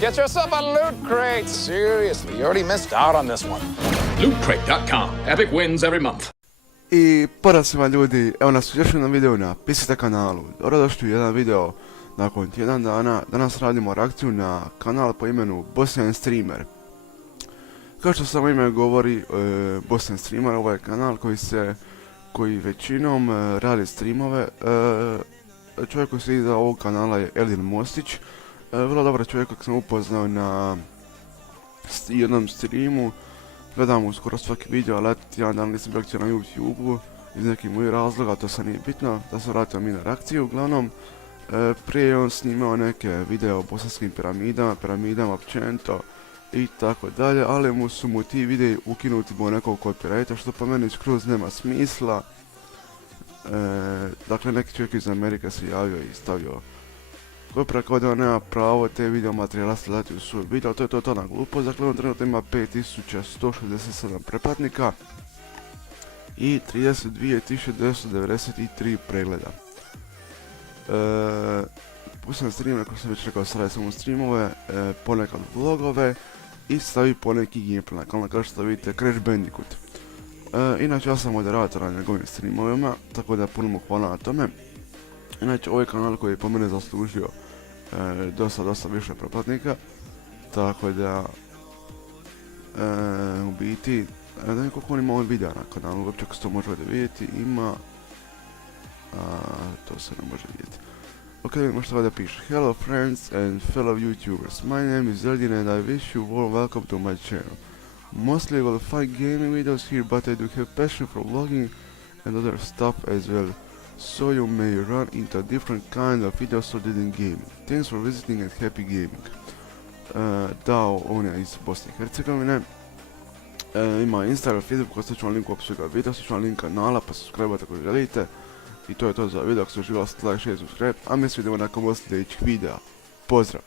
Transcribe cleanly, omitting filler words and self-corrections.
Get yourself a Loot Crate! Seriously, you already missed out on this one. LootCrate.com. Epic wins every month. I pozdrav svima ljudi, evo nas u još jednom videu na PCT kanalu. Dobrodošli u jedan video nakon tjedan dana. Danas radimo reakciju na kanal po imenu Bosnian Streamer. Kao što samo ime govori, Bosnian Streamer, ovaj kanal koji većinom radi streamove. Čovjek koji se iza ovog kanala je Elin Mostić. Vrlo dobar čovjek kojeg sam upoznao na jednom streamu. Gledam mu skoro svaki video, ali jedan dan nisam bio na YouTube-u iz nekih mojih razloga, to sad nije bitno, da se vratio mi na reakciju. Uglavnom, prije je on snimao neke video o bosanskim piramidama općenito i tako dalje, ali su mu ti videi ukinuti zbog nekog copyrighta, što po meni skroz nema smisla. Dakle, neki čovjek iz Amerike se javio i stavio copyright kao da on nema pravo te video materijala stavljati u svoj video, to je totalna glupost. Dakle, on trenutno ima 5167 pretplatnika i 32.993 pregleda. Pustim stream, ako sam već rekao, sada samo streamove, ponekad vlogove i stavi poneki gameplay na kanal, kao što vidite Crash Bandicoot. Inače, ja sam moderator na njegovim streamovima, tako da puno mu hvala na tome. Inače, ovaj kanal koji je po mene zaslužio dosta više pretplatnika, tako da u biti, da vidim koliko on ima ovih videa na kanalu, uopće ako se to možete vidjeti, ima, to se ne može vidjeti. Ok, vidimo što ovdje piše. Hello friends and fellow YouTubers, my name is Eldin and I wish you warm welcome to my channel. Mostly I will find gaming videos here, but I do have passion for vlogging and other stuff as well. So you may run into different kind of videos other than gaming. Thanks for visiting and happy gaming. Dao, on je iz Bosne i Hercegovine. Ima Instagram, Facebook, ostavit ću vam link u opisu videa, ostavit ću vam link kanala, pa subscribe-ate ako želite. I to je to za video, ako ste uživali, like, share, subscribe, a mi se vidimo nakon sljedećih videa. Pozdrav!